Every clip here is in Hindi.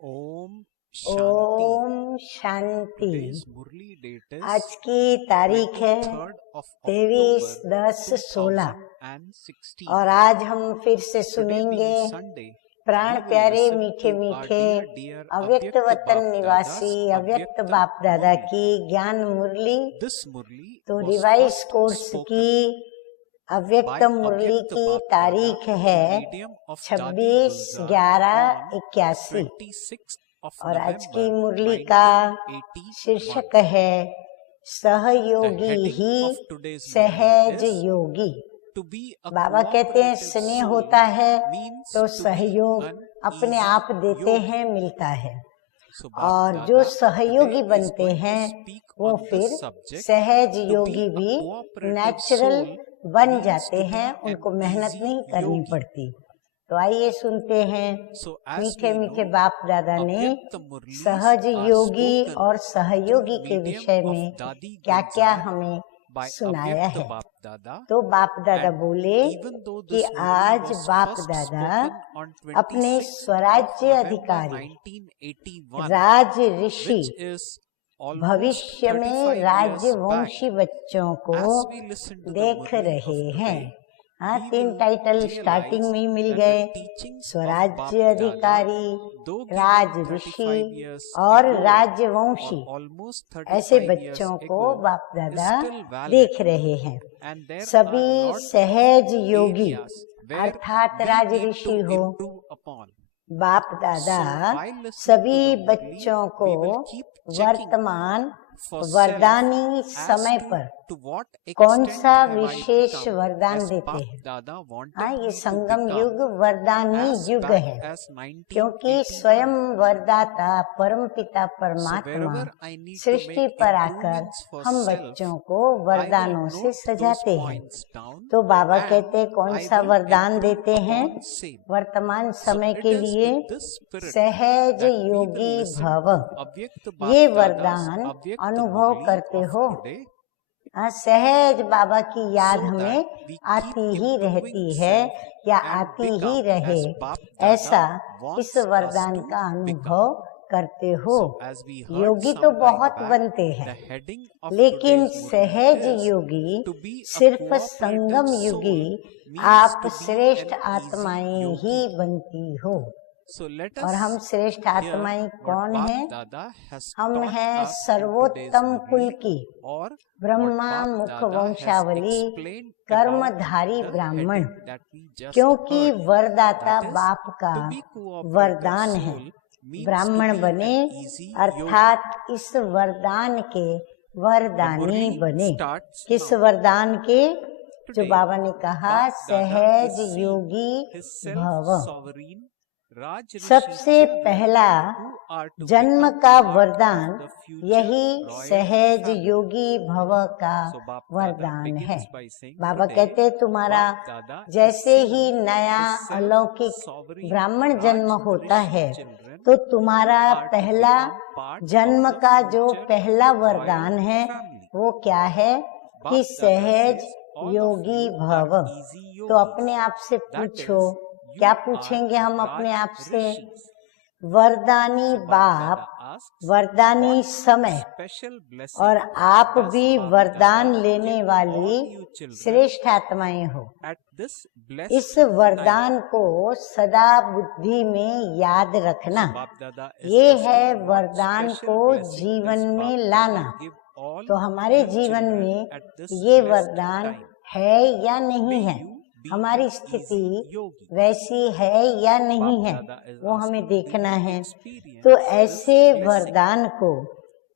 Om Om Shanti. Today's Murli date is आज की तारीख है 23rd of 23/10/16 2016 और आज हम फिर से Today सुनेंगे being Sunday, प्राण we will प्यारे listen मीठे to our मीठे dear अव्यक्त Avyakt वतन Bap निवासी Dada's अव्यक्त Avyakt बाप दादा Murli. की ज्ञान मुरली। This Murli तो was revise first course spoken की अव्यक्त by मुरली Avyakt की Bap तारीख Dada है through medium of Dadi Gulzar on 26/11/81 26th of और आज November की मुरली का 1981. शीर्षक है The सहयोगी heading ही of today's सहज Murli is Yogi. To be a बाबा कहते हैं cooperative स्नेह soul होता है means तो to be सहयोग an अपने easy आप देते yogi. हैं, मिलता है। So Bap और Dada जो सहयोगी today is बनते going to हैं speak वो on फिर this subject. सहज To be योगी a भी cooperative नेचुरल soul बन means जाते to हैं, be उनको an मेहनत easy नहीं करनी yogi. पड़ती। तो आइए सुनते हैं So as मीठे we मीठे know, बाप दादा ने Avyakt Murlis सहज are योगी spoken और सहयोगी through के medium विषय of में Dadi क्या क्या Gulzar हमें by सुनाया Avyakt है। Bap Dada. तो बाप दादा And बोले even though कि this Murli आज was बाप first दादा spoken on अपने 26th of स्वराज्य November अधिकारी 1981, राज ऋषि which is almost भविष्य में 35 years back, राजवंशी बच्चों को as we listen to the देख Murli रहे of हैं। today, हाँ, we 3 will title starting realize में ही मिल that गए, the teachings of स्वराज्य Bap Dada, अधिकारी, though राज given ऋषि 35 years और ago, राजवंशी, or almost ऐसे 35 years बच्चों को ago, बाप is दादा still valid. देख रहे हैं। And there are सभी lot सहज योगी areas where अर्थात we Raj need Rishi to हो, improve upon. बाप दादा So while listening सभी to the Murli, बच्चों को we will keep checking वर्तमान for self वरदानी as समय पर to what कौन extent सा have I विशेष become वरदान as देते Bap हैं। Dada wanted हाँ, ये me to संगम become युग वरदानी as युग back है, as क्योंकि 1981. स्वयं वरदाता परम पिता So परमात्मा wherever I need to Srishti make पर आकर improvements for हम self, बच्चों को I will वरदानों से note those सजाते हैं। points down तो बाबा and कहते हैं कौन I सा will वरदान improve देते हैं upon same. वर्तमान So समय it के is लिए with this spirit सहज that we will Yogi listen भव। to Avyakt Bap ये Dada's वरदान Avyakt अनुभव Murli करते of हो। today, हाँ, सहज बाबा की याद so हमें that we keep आती ही improving रहती है self या and आती ही become रहे, as Bap Dada ऐसा wants इस us वरदान to का become. अनुभव करते हो। So as we heard Yogi some तो time बहुत back, बनते the हैं, heading of लेकिन today's Murli सहज is Yogi to be a सिर्फ cooperative संगम soul युगी means आप to be श्रेष्ठ an easy आत्माएं ही yogi. बनती हो। So let और हम us श्रेष्ठ hear आत्माएं what कौन Bap हैं? Dada has हम taught हैं us in today's सर्वोत्तम कुल Murli, की or what ब्रह्मा Bap मुख Dada has वंशावली explained about कर्मधारी the ब्राह्मण, heading that we just क्योंकि heard. वरदाता That is, बाप का to be cooperative वरदान है। soul means to ब्राह्मण be बने an easy yogi. अर्थात इस वरदान के The वरदानी Murli बने। starts किस now. वरदान के? जो Today, बाबा ने कहा Bap Dada सहज is seeing योगी his भव। self-sovereign Raj Rishi सबसे children पहला who are to जन्म become का part वरदान of the future यही royal सहज family. योगी भव का So Bap Dada वरदान है। begins by saying Baba today, कहते हैं तुम्हारा Bap Dada is जैसे ही seeing नया his अलौकिक self-sovereign ब्राह्मण Raj जन्म होता Rishi है, children तो who तुम्हारा are to पहला become part जन्म of the का जो future पहला royal वरदान है family. वो क्या है कि Bap Dada सहज says all of Yogi you भव। are easy तो अपने yogis. आप से That पूछो, is, क्या you पूछेंगे हम are अपने आप Raj से? Rishis. वरदानी So Bap बाप, Dada asks, वरदानी what समय special blessing और आप does भी Bap वरदान Dada लेने give वाली all you children श्रेष्ठ आत्माएं हो। at this blessed इस time? वरदान को सदा बुद्धि में याद रखना, So Bap Dada is ये asking, है what वरदान special को blessing जीवन does में Bap लाना। Dada give all तो हमारे you जीवन children में at this ये blessed वरदान time? है या नहीं May है, you be हमारी an स्थिति easy yogi. वैसी है या नहीं Bap है, Dada is वो हमें asking, do देखना you है। experience तो this ऐसे blessing? वरदान को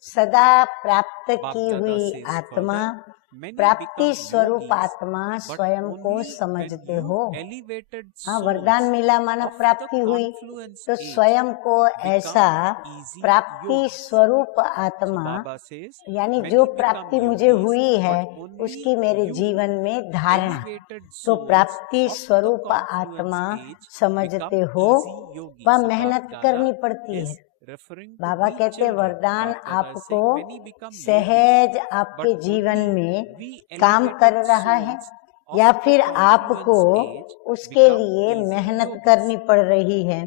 सदा प्राप्त Bap की Dada हुई says आत्मा, further, many प्राप्ति become स्वरूप yogis, आत्मा but स्वयं को only when समझते you हो। elevated हाँ, souls वरदान मिला माना of the प्राप्ति हुई, confluence तो age स्वयं को ऐसा become easy प्राप्ति yogis. स्वरूप So आत्मा, Baba says, यानी many जो become प्राप्ति मुझे yogis, हुई है but only उसकी मेरे you जीवन में धारणा, elevated तो souls प्राप्ति of the स्वरूप confluence आत्मा age समझते become हो, easy yogis. वह So मेहनत Bap करनी Dada पड़ती is है। referring to बाबा we कहते children. वरदान Bap Dada is आपको saying many become yogis, सहज but आपके जीवन only में we काम कर elevated रहा है souls of या the फिर confluence आपको age उसके become लिए easy मेहनत yogis. करनी पड़ रही है।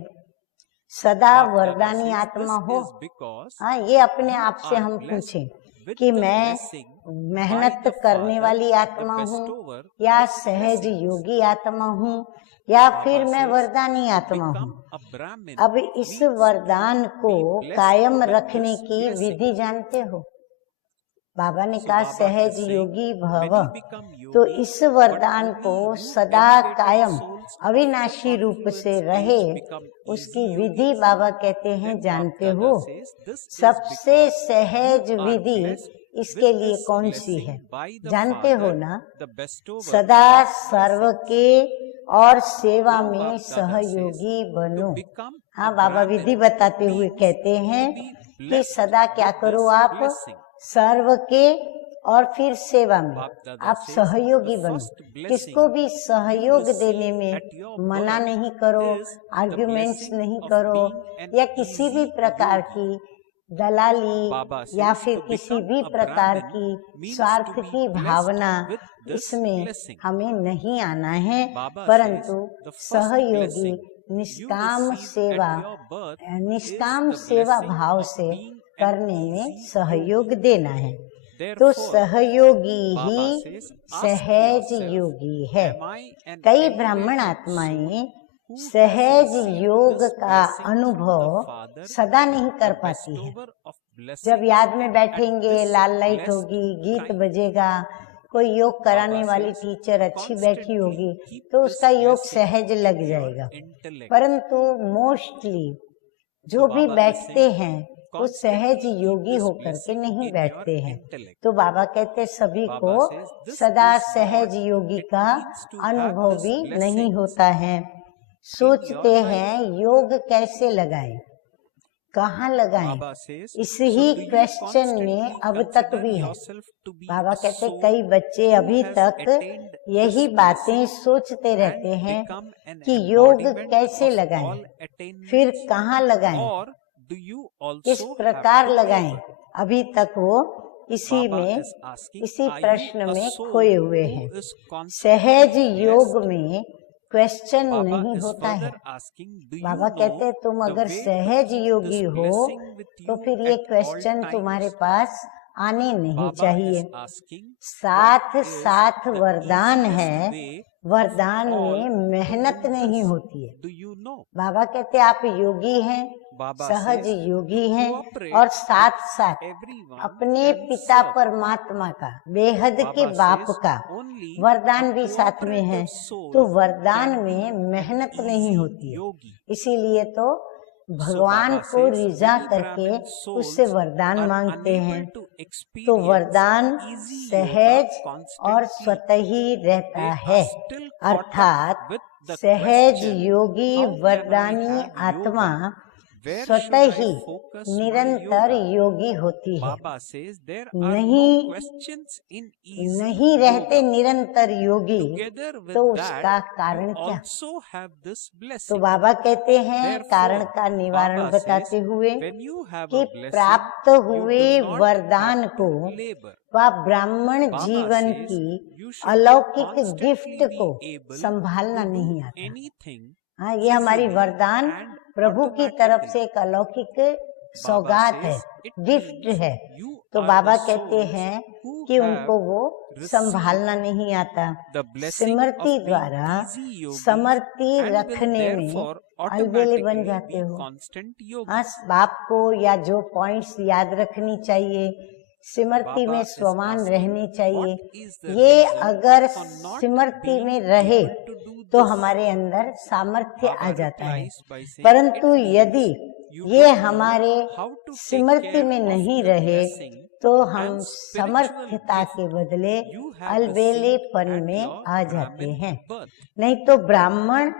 सदा Baba वरदानी says आत्मा this हो। is because हाँ, ये अपने आप से are हम blessed पूछें with कि the मैं blessing by मेहनत the करने Father, वाली the आत्मा हूँ bestower या of सहज blessings. योगी आत्मा हूँ या Baba फिर मैं says, वरदानी आत्मा हूँ। become a Brahmin अब इस means वरदान को be blessed कायम with रखने this की blessing. विधि जानते हो? बाबा ने So कहा Baba सहज is saying, योगी भव। many become तो yogi, इस but वरदान only को you सदा elevated कायम souls of अविनाशी रूप से confluence रहे, age become उसकी easy विधि yogis. बाबा कहते हैं Then जानते Baba हो? says, this is सबसे because सहज you are विधि blessed इसके with लिए this कौन सी है? blessing by the जानते हो Father, ना? the bestower सदा of सर्व blessings. के और सेवा Now में Baba says, सहयोगी बनो। to become हाँ, a बाबा Brahmin विधि बताते हुए means कहते हैं to be कि blessed सदा क्या with करो this आप? blessing. सर्व के और फिर सेवा में Baba Dada आप says, सहयोगी the बनो। first blessing किसको भी you सहयोग receive देने में at your मना birth नहीं करो, is the आर्ग्यूमेंट्स blessing नहीं of करो being an या किसी भी easy प्रकार yogi. की दलाली Baba या says, फिर to किसी become भी a प्रकार Brahmin की means स्वार्थ to be की blessed भावना with this इसमें blessing. हमें नहीं आना है, Baba परंतु says, the first सहयोगी blessing you निष्काम receive सेवा at your birth is निष्काम the सेवा blessing भाव of से being an करने में easy सहयोग yogi. देना है। तो Therefore, सहयोगी Baba ही says, ask सहज yourself, योगी है। am I an कई ब्राह्मण elevated आत्माएं who has सहज received योग this का blessing from the अनुभव Father, सदा नहीं the कर पाती है। bestower of जब blessings, याद में at बैठेंगे, this लाल लाइट blessed होगी, गीत time? बजेगा, कोई योग कराने Baba वाली says, टीचर अच्छी बैठी constantly होगी keep तो this उसका योग blessing सहज लग in your जाएगा। intellect. परंतु मोस्टली So जो भी Baba is बैठते saying, हैं वो सहज constantly keep योगी this होकर के blessing नहीं in your बैठते हैं। intellect. तो बाबा कहते सभी को Baba says, this सदा is सहज what योगी it का means to have अनुभव this भी नहीं blessings होता है। in सोचते your हैं life. योग कैसे लगाएं, कहाँ लगाएं, Baba says, इस so he do you question में constantly अब तक consider भी है। yourself to be Baba a कहते soul कई बच्चे who अभी has तक attained यही this बातें blessing सोचते रहते and हैं become an कि योग embodiment कैसे of लगाएं, all फिर attainments, कहाँ लगाएं, or do you किस also have प्रकार to लगाएं? waver? अभी तक वो इसी Baba में is asking, इसी are you प्रश्न a में soul खोए हुए who हैं। is सहज constantly योग blessed? में क्वेश्चन Baba नहीं is होता है। further asking, do you बाबा कहते know तुम the अगर way to सहज keep योगी this हो blessing with तो you फिर ये at all क्वेश्चन तुम्हारे times? पास आने नहीं Baba चाहिए। is asking, साथ what is साथ the वरदान easiest है, way वरदान of all में मेहनत to do नहीं this? होती है। Do you know? बाबा कहते आप योगी हैं, Baba सहज says, योगी to हैं cooperate और साथ साथ everyone अपने and पिता serve. परमात्मा का, बेहद के Baba बाप says, का only वरदान a भी साथ में है, cooperative soul तो वरदान can be में an मेहनत नहीं easy होती है। yogi. इसीलिए तो So भगवान Baba को says, रिझा many करके Brahmin souls उससे वरदान are मांगते हैं। unable to तो experience वरदान easy yoga सहज और constantly. स्वतः ही रहता They है, are still caught up अर्थात with the सहज question, Yogi how can I वरदानी have आत्मा yoga? Where स्वतः should I he focus my निरंतर yoga? योगी होती है। Baba says there are no नहीं questions in easy नहीं रहते yoga. निरंतर योगी Together with तो that, उसका you कारण क्या? also have this तो blessing. बाबा कहते हैं कारण Therefore, का निवारण Baba says, बताते हुए when you have कि a blessing, प्राप्त you हुए do not वरदान have को to labor. व ब्राह्मण Baba जीवन says, की you should अलौकिक constantly गिफ्ट be को able संभालना to do नहीं आता। anything हाँ, ये हमारी easily वरदान and प्रभु की तरफ से automatically. एक अलौकिक Baba सौगात है, says it गिफ्ट means है। you तो are बाबा the कहते souls हैं who कि have उनको वो received संभालना नहीं आता। the blessing सिमरती of being द्वारा easy yogis समर्ति and will रखने में therefore अलबेले बन automatically जाते be हो। constant हाँ, yogis. बाप को या जो पॉइंट्स याद रखनी चाहिए, सिमरती Baba में is स्वमान asking, रहने चाहिए। what is the ये reason अगर for not सिमरती being में रहे able to do तो this? हमारे अंदर सामर्थ्य आ Baba जाता है, replies by saying, परंतु it means यदि you ये don't know हमारे how to take सिमरती care में of नहीं the रहे blessing तो हम and spiritual समर्थता gift के बदले you have अलबेलेपन received at में your आ जाते Brahmin हैं। birth. नहीं तो ब्राह्मण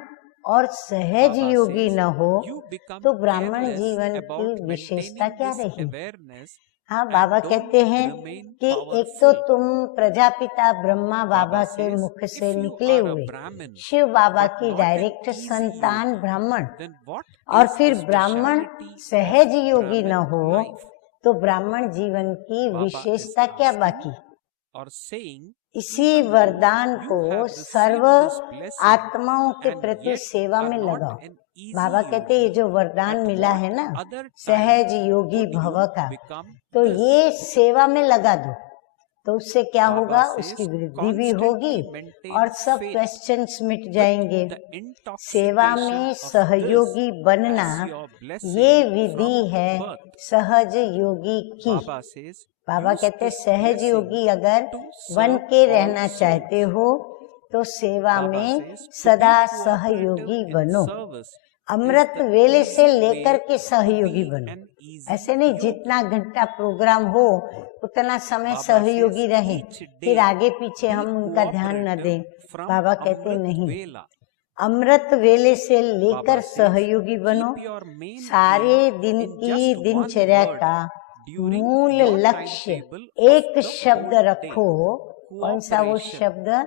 और सहज Baba योगी says, न हो you become तो ब्राह्मण careless जीवन about की विशेषता maintaining क्या this रही? awareness हाँ, and बाबा don't कहते हैं remain कि एक तो powerful. तुम प्रजापिता ब्रह्मा बाबा Baba के says, मुख if से you निकले are a हुए Brahmin शिव बाबा but की not an डायरेक्ट easy संतान yogi, ब्राह्मण then what और is फिर the ब्राह्मण speciality सहज of योगी न Brahmin हो life? तो ब्राह्मण जीवन की Baba is विशेषता क्या asking बाकी? or saying, इसी even though वरदान you को have serve received this blessing आत्माओं के and प्रति yet सेवा are में not लगाओ। an easy बाबा कहते ये yogi, जो वरदान at मिला है what ना other सहज time योगी would भव you का, become तो this? ये सेवा में लगा दो तो उससे क्या Baba होगा, says, उसकी वृद्धि भी होगी constantly maintain और सब faith क्वेश्चंस मिट with जाएंगे। the सेवा intoxication में of this सहयोगी बनना as your ये blessing विधि from है birth. सहज योगी की। Baba says, बाबा use कहते this सहज blessing योगी अगर to बन serve के all रहना चाहते souls. हो तो सेवा Baba में says, to सदा be सहयोगी cooperative in बनो। service अमृत is the वेले से easy लेकर way के to सहयोगी be बनो। an easy ऐसे नहीं yogi. जितना घंटा प्रोग्राम हो उतना समय Baba सहयोगी says, रहें, each फिर day आगे पीछे be हम उनका ध्यान न दें। cooperative from बाबा कहते Amrit नहीं, Vela. अमृत वेले से लेकर Baba says, सहयोगी बनो। keep your main सारे aim दिन in की just one दिनचर्या word का during मूल your लक्ष्य timetable of एक the शब्द whole day. रखो। कौन सा वो Cooperation. शब्द?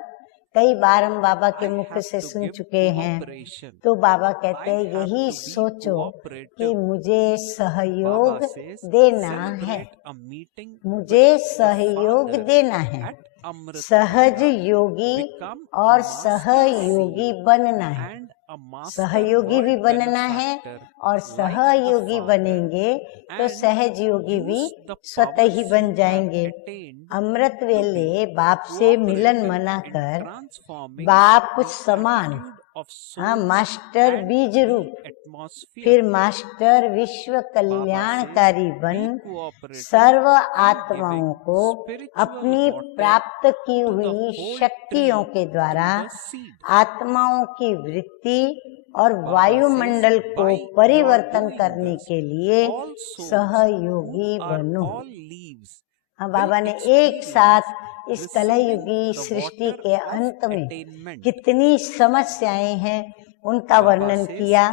कई बार हम बाबा के I मुख have से to सुन give चुके हैं। cooperation. तो बाबा I कहते हैं have यही to be सोचो कि cooperative. मुझे सहयोग Baba says, देना है, celebrate a meeting मुझे with the सहयोग Father देना है। at Amrit सहज Vela, योगी become a और master सहयोगी seed बनना है। and a master सहयोगी भी world बनना है benefactor और like the सहयोगी Father, बनेंगे तो and सहज योगी भी use the स्वतः ही powers बन you have जाएंगे। attained अमृत to वेले be बाप से मिलन cooperative in मनाकर transforming बाप the समान, attitude of हाँ, souls मास्टर and बीज the रूप, atmosphere. फिर मास्टर विश्व Baba says, कल्याणकारी be बन cooperative सर्व in आत्माओं giving को spiritual अपनी water प्राप्त की to the हुई whole शक्तियों tree के द्वारा through the seed. आत्माओं की वृत्ति और Baba वायुमंडल says, को by your परिवर्तन doing करने this, के लिए all souls सहयोगी who are बनो। all leaves हाँ, will बाबा ने एक साथ experience इस receiving कलयुगी the सृष्टि water के of अंत में attainment. कितनी समस्याएं हैं उनका Baba वर्णन says, किया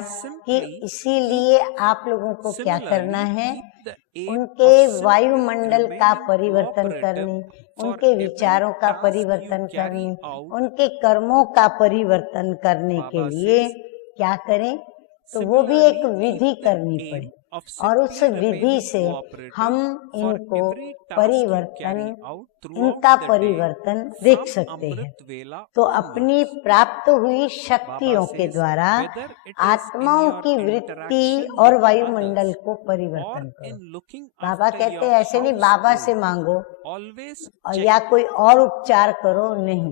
कि simply इसीलिए आप लोगों को क्या करना similarly है, keep the aim उनके of simply वायुमंडल का remaining परिवर्तन cooperative करने, for उनके every विचारों का task परिवर्तन you carry करने, out. उनके कर्मों का परिवर्तन करने के Baba लिए says, क्या करें, तो वो भी एक similarly विधि keep the करनी aim पड़ी of और उस simply विधि remaining से हम cooperative for इनको every task you परिवर्तन, carry out throughout इनका the day परिवर्तन देख from सकते हैं। Amrit Vela तो onwards. अपनी प्राप्त हुई Baba शक्तियों के says, द्वारा whether it is in आत्माओं your की वृत्ति interaction और with वायुमंडल others को or परिवर्तन करो। in looking बाबा after कहते your हैं ऐसे नहीं बाबा से household, मांगो always और check, या कोई और उपचार करो, नहीं।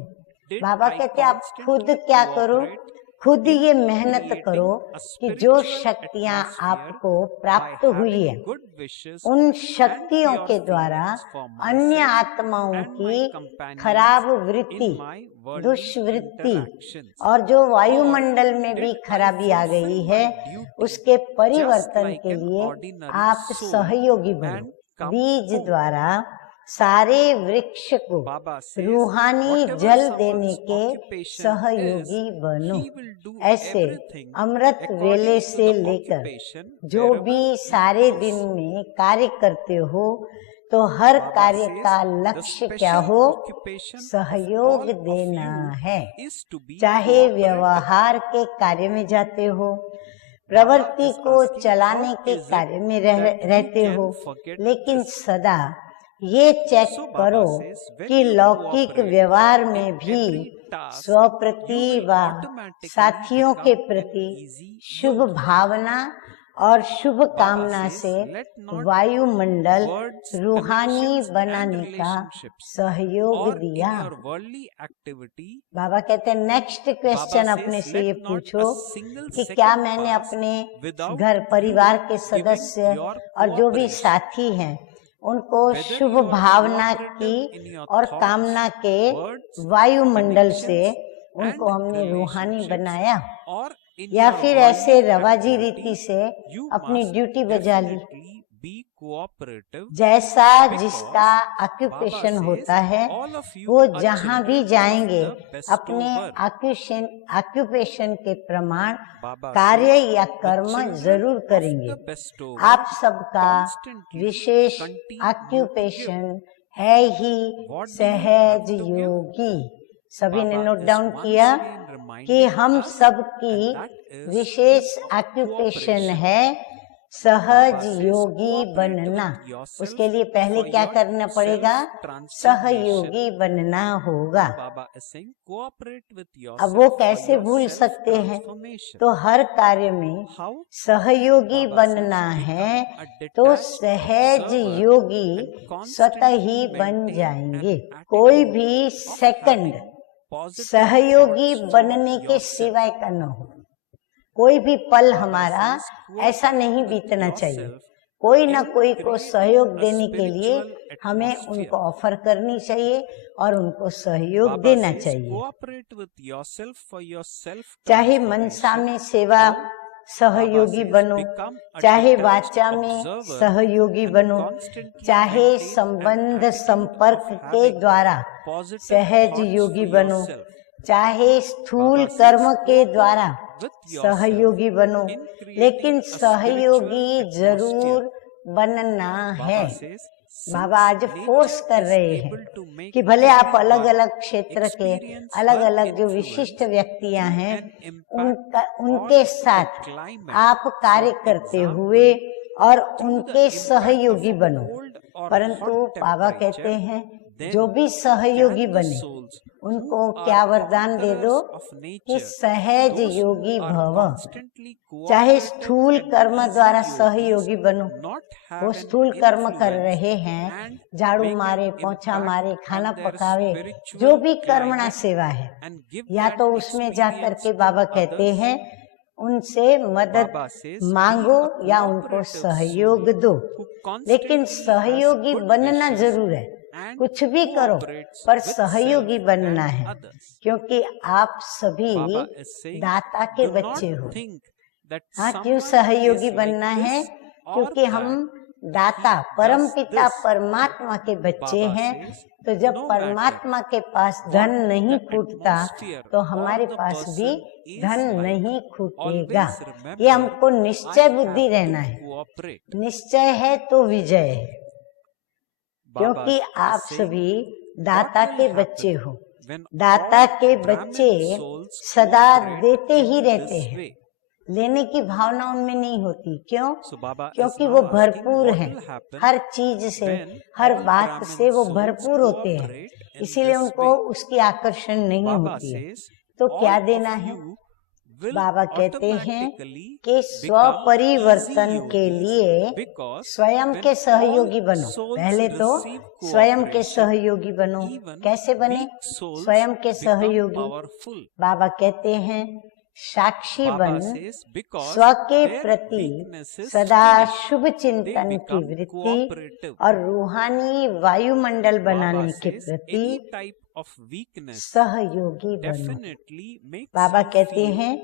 did बाबा I कहते हैं आप खुद constantly क्या करो, cooperate खुद in ये मेहनत creating करो a कि जो spiritual शक्तियां atmosphere आपको by प्राप्त हुई having है good wishes उन and शक्तियों pure के द्वारा feelings for अन्य myself आत्माओं and my की companions खराब in वृत्ति, my worldly दुष्वृत्ति interactions? और जो Or वायुमंडल में भी did I खराबी आ गई fulfill है my duty उसके just परिवर्तन like के an लिए ordinary आप soul सहयोगी बनो। and come बीज home? द्वारा सारे वृक्ष को Baba says, रूहानी whatever जल देने someone's के occupation सहयोगी is, बनो। he will do ऐसे everything अमृत वेले according to से the लेकर occupation जो wherever भी he सारे is. दिन में कार्य करते हो तो हर Baba कार्य says, का the लक्ष्य क्या special हो, occupation of सहयोग all of देना you है। is to be चाहे cooperative. व्यवहार के कार्य में जाते हो, Baba प्रवृत्ति is को asking, चलाने how के is कार्य it में that you रहते can हो, forget लेकिन this? सदा ये चेक So करो Baba says, when कि you लौकिक cooperate व्यवहार में in भी every task, स्वप्रति you will व automatically साथियों के become an प्रति easy शुभ yogi. भावना और शुभ Baba कामना says, से let not वायुमंडल words, रूहानी connections and बनाने का relationships सहयोग or in दिया। your worldly activity, बाबा कहते हैं नेक्स्ट Baba क्वेश्चन says, अपने से ये let not पूछो a single कि क्या second मैंने pass अपने without घर परिवार के you सदस्य giving your और जो भी cooperation. साथी हैं उनको Whether Shubh you are Bhavna cooperative की in your और thoughts, कामना के words, वायुमंडल से connections उनको and हमने रूहानी relationships, बनाया or in या your फिर ऐसे worldly रवाजी activity, रीति से you अपनी must ड्यूटी बजा ली। definitely be cooperative, जैसा because जिसका Baba ऑक्यूपेशन says होता है all of you वो are जहाँ भी children जाएंगे of the अपने bestower. ऑक्यूपेशन के प्रमाण Baba कार्य says या the कर्म children जरूर of करेंगे। the bestower आप सबका constantly विशेष continue to ऑक्यूपेशन give. है ही What do you सहज have to give? योगी। सभी ने Baba note is down once किया again कि reminding हम us, सबकी and that is विशेष to ऑक्यूपेशन cooperation. है सहज योगी बनना, उसके लिए पहले क्या करना पड़ेगा? सहयोगी बनना होगा। अब वो कैसे भूल सकते हैं? तो हर कार्य में सहयोगी बनना है तो सहज योगी स्वतः ही बन जाएंगे। कोई भी सेकंड सहयोगी बनने के सिवाय का न हो। कोई भी पल हमारा ऐसा नहीं बीतना चाहिए। कोई ना कोई को सहयोग देने के लिए हमें उनको ऑफर करनी चाहिए और उनको सहयोग देना चाहिए। चाहे मनसा में सेवा सहयोगी बनो, चाहे वाचा में सहयोगी बनो, चाहे संबंध संपर्क के द्वारा सहज योगी बनो, चाहे स्थूल कर्म के द्वारा सहयोगी बनो, लेकिन सहयोगी जरूर बनना है। बाबा आज फोर्स कर रहे हैं कि भले आप अलग अलग क्षेत्र के अलग अलग जो विशिष्ट व्यक्तियां हैं उनके साथ आप कार्य करते हुए और उनके सहयोगी बनो। परंतु बाबा कहते हैं जो भी सहयोगी बने उनको क्या वरदान दे दो कि सहज योगी भव। चाहे स्थूल कर्म द्वारा सहयोगी बनो, वो स्थूल कर्म कर रहे हैं, झाड़ू मारे, पोछा मारे, खाना पकावे, जो भी कर्मणा सेवा है, या तो उसमें जाकर के बाबा कहते हैं उनसे मदद मांगो या उनको सहयोग दो। लेकिन सहयोगी बनना जरूर है। कुछ भी करो पर सहयोगी बनना है, क्योंकि आप सभी दाता के बच्चे हो। हाँ, क्यों सहयोगी बनना है? क्योंकि हम दाता परम पिता परमात्मा के बच्चे हैं। तो जब परमात्मा के पास धन नहीं खूटता तो हमारे पास भी धन नहीं खूटेगा। ये हमको निश्चय बुद्धि रहना है। निश्चय है तो विजय है, क्योंकि आप सभी दाता के बच्चे हो। दाता के बच्चे सदा देते ही रहते हैं, लेने की भावना उनमें नहीं होती। क्यों? क्योंकि वो भरपूर हैं, हर चीज से, हर बात से वो भरपूर होते हैं, इसीलिए उनको उसकी आकर्षण नहीं होती है। तो क्या देना है? बाबा कहते हैं कि स्व परिवर्तन के लिए स्वयं के सहयोगी बनो। पहले तो स्वयं के सहयोगी बनो। कैसे बने स्वयं के सहयोगी? बाबा कहते हैं साक्षी बन स्व के प्रति सदा शुभ चिंतन की वृत्ति और रूहानी वायुमंडल बनाने के प्रति सहयोगी बनो। बाबा कहते हैं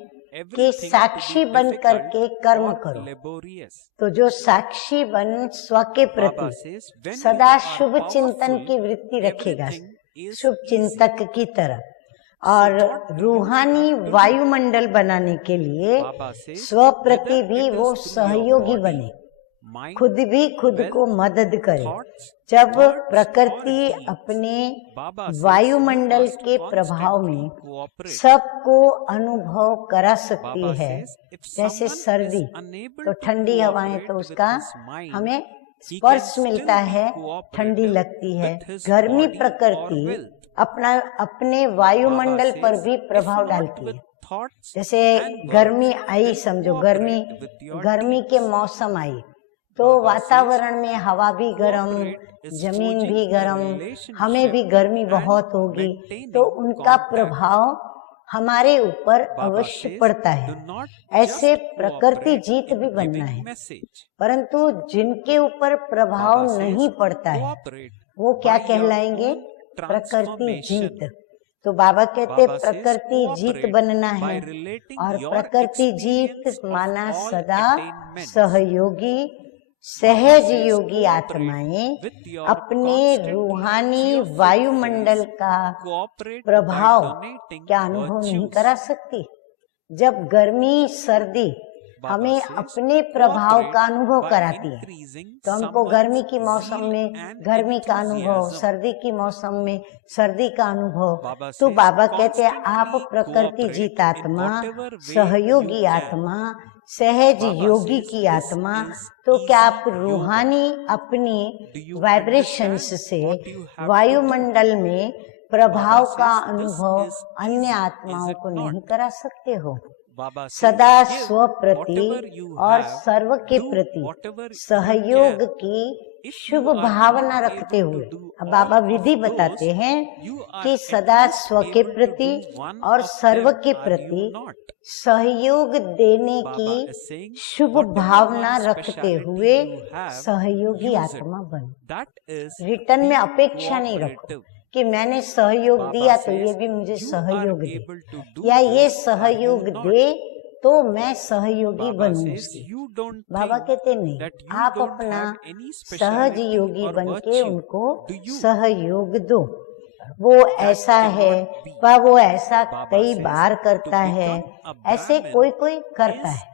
कि साक्षी बन करके कर्म करो। तो जो साक्षी बन स्व के प्रति सदा शुभ चिंतन की वृत्ति रखेगा, शुभ चिंतक की तरह, और रूहानी वायुमंडल बनाने के लिए स्व प्रति भी वो सहयोगी बने, खुद भी खुद को मदद करे। जब प्रकृति अपने वायुमंडल के प्रभाव में सबको अनुभव करा सकती है, जैसे सर्दी तो ठंडी हवाएं तो उसका हमें स्पर्श मिलता है, ठंडी लगती है। गर्मी प्रकृति अपने वायुमंडल पर भी प्रभाव डालती है। जैसे गर्मी आई, समझो गर्मी के मौसम आई तो वातावरण में हवा भी गर्म, जमीन भी गर्म, हमें भी गर्मी बहुत होगी, तो उनका प्रभाव हमारे ऊपर अवश्य पड़ता है। ऐसे प्रकृति जीत भी बनना है, परंतु जिनके ऊपर प्रभाव नहीं पड़ता है वो क्या कहलाएंगे? प्रकृति जीत। तो बाबा कहते प्रकृति जीत बनना है, और प्रकृति जीत माना सदा सहयोगी सहज योगी आत्माएं अपने रूहानी वायुमंडल का प्रभाव क्या अनुभव नहीं करा सकती। जब गर्मी सर्दी हमें अपने प्रभाव का अनुभव कराती है, तो हमको गर्मी की मौसम में गर्मी का अनुभव, सर्दी की मौसम में सर्दी का अनुभव। तो बाबा कहते हैं आप प्रकृति जीत आत्मा, सहयोगी आत्मा, सहज योगी की आत्मा, तो क्या आप रूहानी अपनी वाइब्रेशंस से वायुमंडल में प्रभाव का अनुभव अन्य आत्माओं को नहीं करा सकते हो? सदा स्व प्रति और सर्व के प्रति सहयोग की शुभ भावना रखते हुए, अब बाबा विधि बताते हैं कि सदा स्व के प्रति और सर्व के प्रति सहयोग देने की शुभ भावना रखते हुए सहयोगी आत्मा बनो। रिटर्न में अपेक्षा नहीं रखो कि मैंने सहयोग दिया तो ये भी मुझे सहयोग दे, या ये सहयोग दे तो मैं सहयोगी बनूं उसकी। बाबा कहते नहीं, आप अपना सहज योगी बन के उनको सहयोग दो। वो ऐसा है व वो ऐसा कई बार करता है, ऐसे कोई कोई करता है।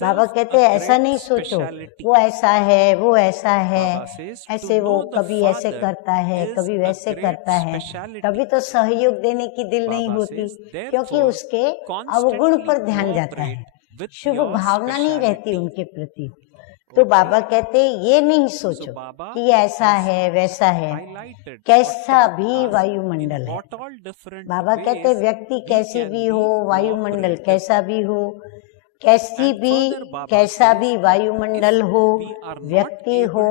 बाबा कहते हैं ऐसा नहीं सोचो वो ऐसा है वो ऐसा है, ऐसे वो कभी ऐसे करता है कभी वैसे करता है, तभी तो सहयोग देने की दिल नहीं होती, क्योंकि उसके अवगुण पर ध्यान जाता है, शुभ भावना नहीं रहती उनके प्रति। तो बाबा कहते ये नहीं सोचो कि ये ऐसा है वैसा है, कैसा भी वायुमंडल है। बाबा कहते व्यक्ति कैसी भी हो, वायुमंडल कैसा भी हो, कैसा भी वायुमंडल हो, व्यक्ति हो,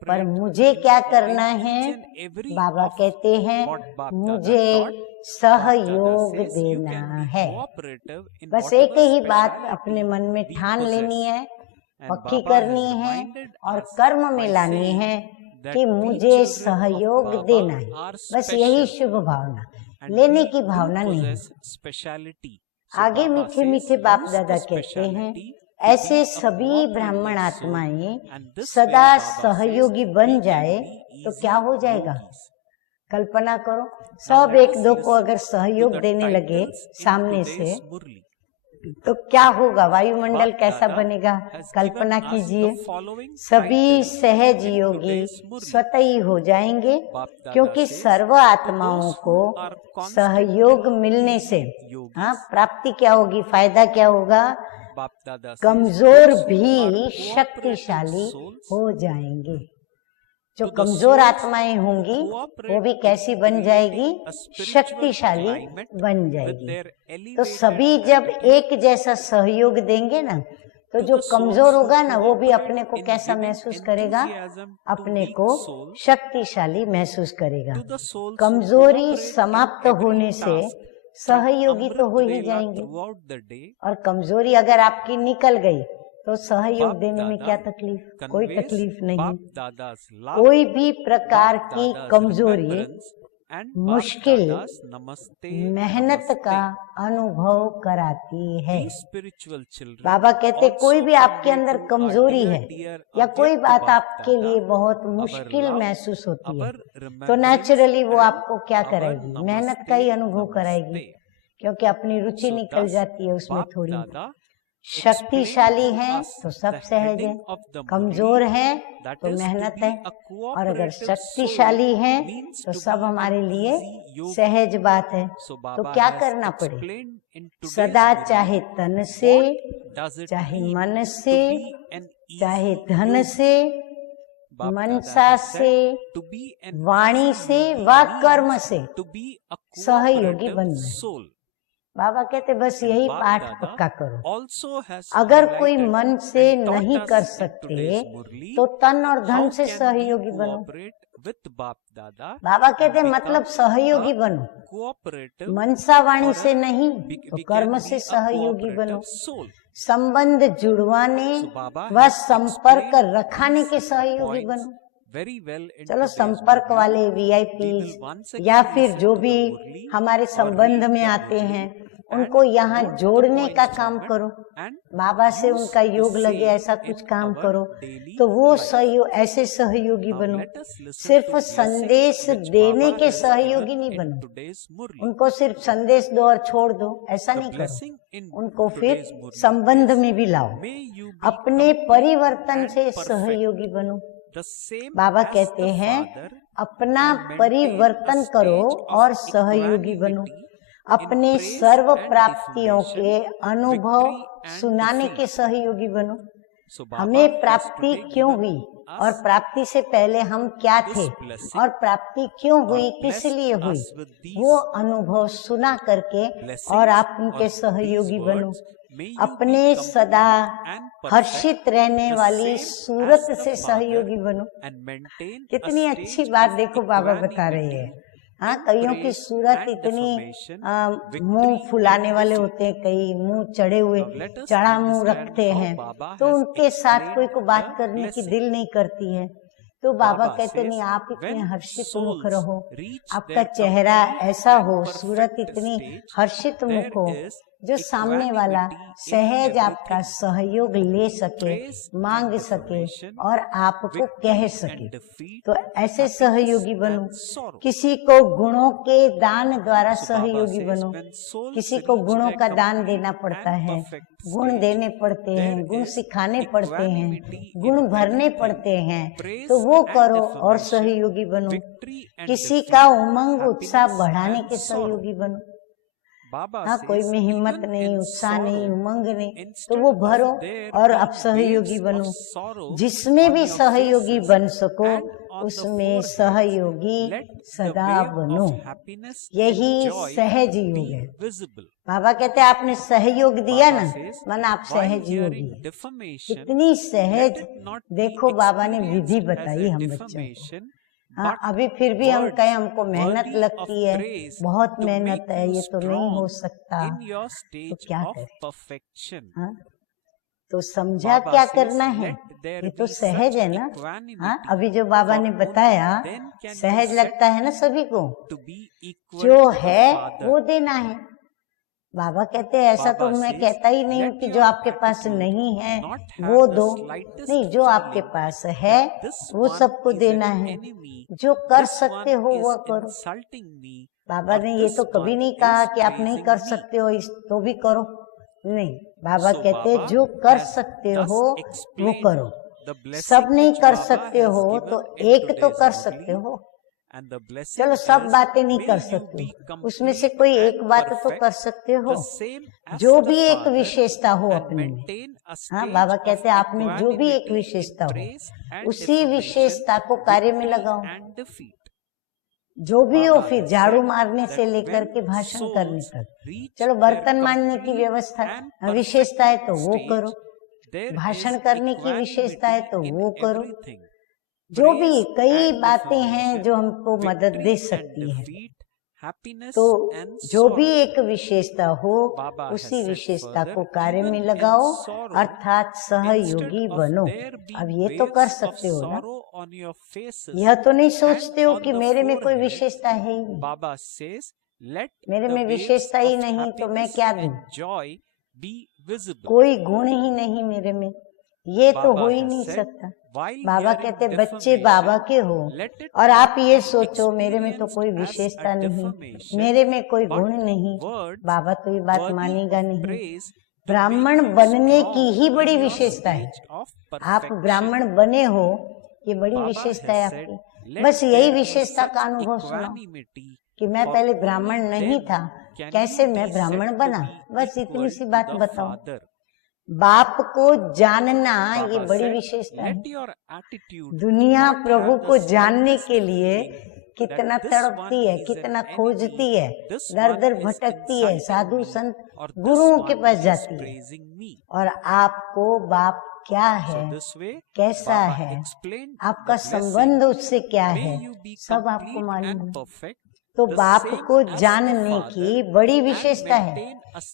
पर मुझे क्या करना है? बाबा कहते हैं मुझे सहयोग देना है। बस एक ही बात अपने मन में ठान लेनी है, पक्की करनी है और कर्म में लानी है कि मुझे सहयोग देना है। बस यही शुभ भावना, लेने की भावना नहीं। आगे मीठे मीठे बाप दादा कहते हैं ऐसे सभी ब्राह्मण आत्माएं सदा सहयोगी बन जाए तो क्या हो जाएगा? कल्पना करो, सब एक दो को अगर सहयोग देने लगे सामने से तो क्या होगा? वायुमंडल कैसा बनेगा? कल्पना कीजिए, सभी सहज योगी स्वतः ही हो जाएंगे, क्योंकि सर्व आत्माओं को सहयोग मिलने से प्राप्ति क्या होगी, फायदा क्या होगा? कमजोर भी शक्तिशाली हो जाएंगे। जो कमजोर आत्माएं होंगी वो भी कैसी बन जाएगी? शक्तिशाली बन जाएगी। तो सभी जब एक जैसा सहयोग देंगे ना, तो जो कमजोर होगा ना वो भी अपने को कैसा महसूस करेगा? अपने को शक्तिशाली महसूस करेगा। कमजोरी समाप्त होने से सहयोगी तो हो ही जाएंगे, और कमजोरी अगर आपकी निकल गई तो सहयोग देने में क्या तकलीफ? कोई तकलीफ नहीं। कोई भी प्रकार की कमजोरी मुश्किल मेहनत का अनुभव कराती है। बाबा कहते कोई भी आपके अंदर कमजोरी है या कोई बात आपके लिए बहुत मुश्किल महसूस होती है, तो नेचुरली वो आपको क्या कराएगी? मेहनत का ही अनुभव कराएगी, क्योंकि अपनी रुचि निकल जाती है उसमें थोड़ी। शक्तिशाली है तो सब सहज है, कमजोर है तो मेहनत है, और अगर शक्तिशाली है तो सब हमारे लिए सहज बात है। तो क्या करना पड़े? सदा चाहे तन से, चाहे मन से, चाहे धन से, मनसा से, वाणी से व कर्म से सहयोगी बनना। बाबा कहते बस यही पाठ पक्का करो। अगर कोई मन से नहीं कर सकते तो तन और धन से सहयोगी बनो। बाबा कहते मतलब सहयोगी बनो, मनसा वाणी से नहीं तो कर्म से सहयोगी बनो। संबंध जुड़वाने व संपर्क रखाने के सहयोगी बनो। चलो संपर्क वाले VIP या फिर जो भी हमारे संबंध में आते हैं उनको यहाँ जोड़ने का काम करो, बाबा से उनका योग लगे ऐसा कुछ काम करो, तो वो सहयोग ऐसे सहयोगी बनो। सिर्फ संदेश देने के सहयोगी नहीं बनो, उनको सिर्फ संदेश दो और छोड़ दो, ऐसा नहीं करो। उनको फिर संबंध में भी लाओ, अपने परिवर्तन से सहयोगी बनो। बाबा कहते हैं अपना परिवर्तन करो और सहयोगी बनो। अपने सर्व प्राप्तियों के अनुभव सुनाने के सहयोगी बनो। हमें प्राप्ति क्यों हुई और प्राप्ति से पहले हम क्या थे और प्राप्ति क्यों हुई, किस लिए हुई, वो अनुभव सुना करके और आप उनके सहयोगी बनो। अपने सदा हर्षित रहने वाली सूरत से सहयोगी बनो। कितनी अच्छी बात देखो बाबा बता रहे हैं। हाँ, कईयों की सूरत इतनी मुंह फुलाने वाले होते हैं, कई मुंह चढ़े हुए चढ़ा मुंह रखते हैं, तो उनके साथ कोई को बात करने की दिल नहीं करती है। तो बाबा कहते नहीं, आप इतने हर्षित मुख रहो, आपका चेहरा ऐसा हो, सूरत इतनी हर्षित मुख हो, जो सामने वाला सहज आपका सहयोग ले सके, मांग सके और आपको कह सके। तो ऐसे सहयोगी बनो। किसी को गुणों के दान द्वारा सहयोगी बनो। किसी को गुणों का दान देना पड़ता है, गुण देने पड़ते हैं, गुण सिखाने पड़ते हैं, गुण भरने पड़ते हैं, तो वो करो और सहयोगी बनो। किसी का उमंग उत्साह बढ़ाने के सहयोगी बनो। हाँ, कोई में हिम्मत नहीं, उत्साह नहीं, उमंग नहीं, तो वो भरो और अब सहयोगी बनो। जिसमें भी सहयोगी बन सको उसमें सहयोगी सदा बनो। यही सहज योग है। बाबा कहते हैं आपने सहयोग दिया ना, मन आप सहज योगी। कितनी सहज देखो बाबा ने विधि बताई हम बच्चों को। हाँ, अभी फिर भी हम कहें हमको मेहनत लगती है, बहुत मेहनत है, ये तो नहीं हो सकता, तो क्या करें। हाँ, तो समझा क्या करना है, ये तो सहज है ना। हाँ, अभी जो बाबा ने बताया सहज लगता है ना सभी को, जो है वो देना है। बाबा कहते हैं ऐसा तो मैं कहता ही नहीं हूँ कि जो आपके पास नहीं है वो दो, नहीं, जो आपके पास है वो सबको देना है। जो कर सकते हो वो करो। बाबा ने ये तो कभी नहीं कहा कि आप नहीं कर सकते हो इस तो भी करो, नहीं। बाबा कहते हैं जो कर सकते हो वो करो। सब नहीं कर सकते हो तो एक तो कर सकते हो। चलो सब बातें नहीं कर सकते, उसमें से कोई एक बात तो कर सकते हो, जो भी एक विशेषता हो अपने में। हाँ, बाबा कहते हैं आपने जो भी एक विशेषता हो उसी विशेषता को कार्य में लगाओ। जो भी हो, फिर झाड़ू मारने से लेकर के भाषण करने तक। चलो बर्तन मांजने की व्यवस्था विशेषता है तो वो करो, भाषण करने की विशेषता है तो वो करो। जो भी कई बातें हैं जो हमको मदद दे सकती है, तो जो भी एक विशेषता हो उसी विशेषता को कार्य में लगाओ, अर्थात सहयोगी बनो। अब ये तो कर सकते हो ना, यह तो नहीं सोचते हो कि मेरे में कोई विशेषता है ही नहीं, मेरे में विशेषता ही नहीं तो मैं क्या दूं, कोई गुण ही नहीं मेरे में, ये तो हो ही नहीं सकता। बाबा कहते बच्चे बाबा के हो और आप ये सोचो मेरे में तो कोई विशेषता नहीं, मेरे में कोई गुण नहीं, बाबा तो ये बात मानेगा नहीं। ब्राह्मण बनने की ही बड़ी विशेषता है। आप ब्राह्मण बने हो, ये बड़ी विशेषता है आपकी। बस यही विशेषता का अनुभव सुनाओ कि मैं पहले ब्राह्मण नहीं था, कैसे मैं ब्राह्मण बना, बस इतनी सी बात बताओ। बाप को जानना ये बड़ी विशेषता है। दुनिया प्रभु को जानने के लिए कितना तड़पती है, कितना खोजती है, दर दर भटकती है, साधु संत गुरुओं के पास जाती है। और आपको बाप क्या है, कैसा है, आपका संबंध उससे क्या है, सब आपको मालूम है। तो बाप को जानने की बड़ी विशेषता है,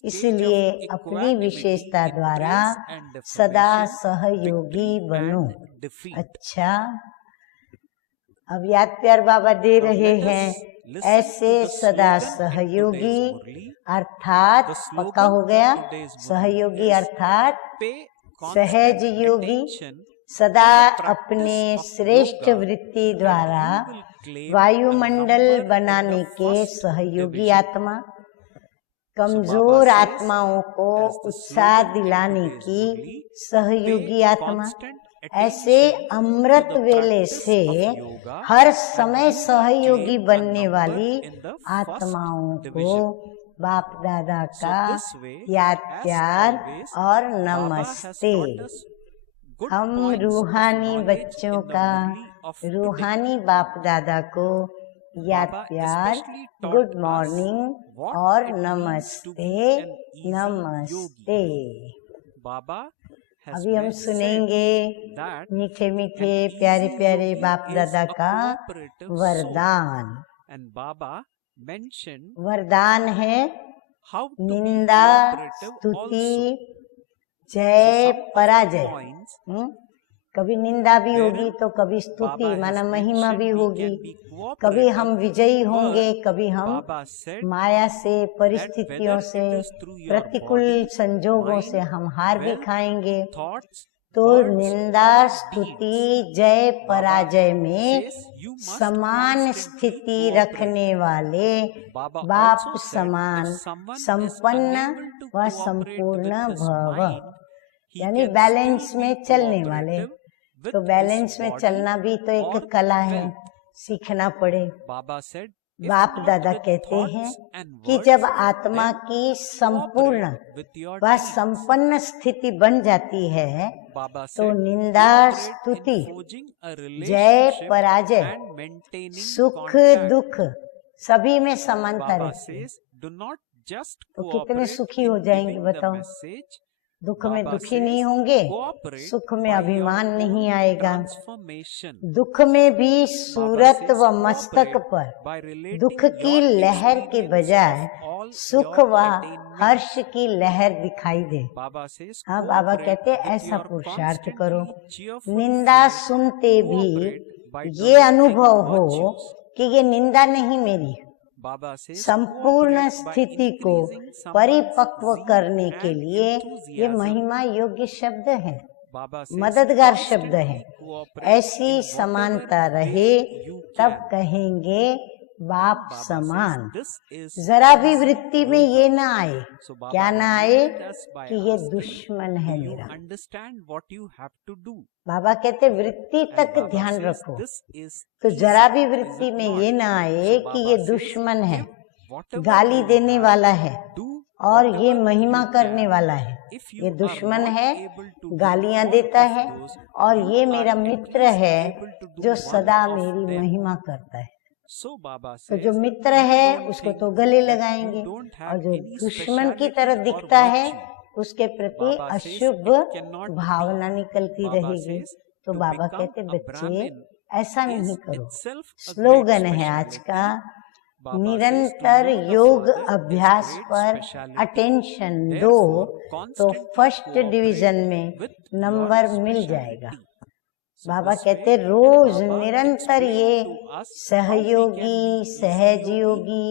इसलिए अपनी विशेषता द्वारा सदा सहयोगी बनो। अच्छा, अब याद प्यार बाबा दे रहे हैं, ऐसे सदा सहयोगी अर्थात पक्का हो गया, सहयोगी अर्थात सहज योगी, सदा अपने श्रेष्ठ वृत्ति द्वारा वायुमंडल बनाने के सहयोगी आत्मा, कमजोर आत्माओं को उत्साह दिलाने की सहयोगी आत्मा, ऐसे अमृत वेले से हर समय सहयोगी बनने वाली आत्माओं को बाप दादा So का this way, याद as प्यार always, और Baba has नमस्ते। taught us good हम points of रूहानी knowledge बच्चों in the का Murli of today. रूहानी बाप दादा को याद Baba प्यार, especially taught good us morning what और it means to नमस्ते be an easy नमस्ते। yogi. Baba has अभी हम said सुनेंगे that मीठे an मीठे easy प्यारे प्यारे yogi बाप is दादा a का cooperative soul. वरदान। And Baba mentioned वरदान है how to be निंदा, cooperative स्तुति, also. जय So some of the पराजय। points कभी निंदा भी होगी wherein तो कभी स्तुति Baba माना has महिमा भी mentioned we होगी। can be कभी हम cooperative विजयी होंगे, were, कभी हम Baba said माया से, that परिस्थितियों whether से, it is through your प्रतिकूल body, संजोगों से mind, हम हार भी wealth, खाएंगे। thoughts, तो words निंदा, or स्तुति, deeds, जय Baba पराजय में says you must समान constantly स्थिति cooperate. रखने वाले Baba बाप also said समान if someone is संपन्न unable to व cooperate संपूर्ण with his भव, mind, he यानी can बैलेंस still में be चलने वाले। cooperative with तो his बैलेंस में body चलना भी तो or एक कला है, wealth. सीखना पड़े। Baba said if बाप not दादा with कहते हैं thoughts and कि words, जब आत्मा then की संपूर्ण cooperate with your व deeds. संपन्न स्थिति बन जाती है Baba तो said निंदा, cooperate स्तुति, in forging a जय relationship पराजय, and maintaining सुख contact. दुख सभी में समानता Baba रहती है। says do not just तो कितने cooperate सुखी in हो जाएंगे giving the बताओ। message. दुख में Baba दुखी says नहीं होंगे, cooperate सुख में by अभिमान your नहीं own आएगा। transformation. दुख में भी Baba सूरत says व मस्तक cooperate पर by relating दुख की your लहर के experience बजाय of all सुख your व attainments. हर्ष की लहर दिखाई दे। Baba says हाँ, बाबा cooperate कहते with ऐसा your पुरुषार्थ करो। constantly cheerful निंदा faith. सुनते भी Cooperate by ये donating अनुभव हो virtues. कि ये निंदा नहीं मेरी, Baba says संपूर्ण cooperate by स्थिति को increasing someone's परिपक्व zeal करने के and लिए ये enthusiasm. महिमा योग्य शब्द है, Baba says मददगार शब्द constantly है। cooperate ऐसी in समानता whatever रहे way you तब can. कहेंगे बाप Baba समान। says this is जरा भी easy वृत्ति में yoga. ये ना आए, So Baba क्या ना आए reminded us by कि ये asking, दुश्मन है do you मेरा। understand what you have to do? बाबा कहते वृत्ति And तक Baba ध्यान says रखो, this is तो easy, जरा भी is वृत्ति it में not? ये ना आए So कि Baba ये says, दुश्मन है, give whatever गाली you देने have, वाला है do और ये whatever महिमा you करने can. वाला है। If you ये are दुश्मन not है, able to do गालियां all देता of है, those, और you ये are मेरा at मित्र least है able to do जो one सदा of मेरी them. महिमा करता है। So Baba तो says, जो मित्र you है don't उसको think तो गले that लगाएंगे, you don't और have जो any दुश्मन की speciality तरह or दिखता है virtue. उसके प्रति Baba says अशुभ it cannot भावना be. निकलती Baba रहेगी। says तो to बाबा become कहते a बच्चे Brahmin ऐसा is नहीं करो। itself a great स्लोगन है आज का, speciality. Baba says to निरंतर know the योग Father is अभ्यास great पर speciality. अटेंशन दो Therefore, तो constantly फर्स्ट cooperate डिवीजन में with number your mill specialty. जाएगा। So बाबा this कहते way, रोज Baba निरंतर explained ये to us how we can सहयोगी, be easy सहज yogi, योगी,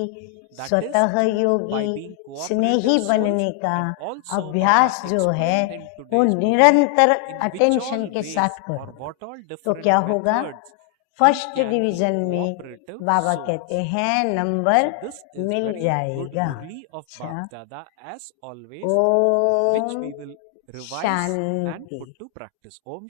that is स्वतः by Yogi, being Snehi cooperative बनने souls, का and also अभ्यास Baba जो है explained in वो today's movie निरंतर in which अटेंशन all के ways साथ or करो। what all तो different क्या होगा? methods we first can be division में cooperative बाबा souls. कहते हैं number So this is mill very good जाएगा। Murli of अच्छा, Bap Dada as always, which Om we will revise and Shanti. put to practice. Om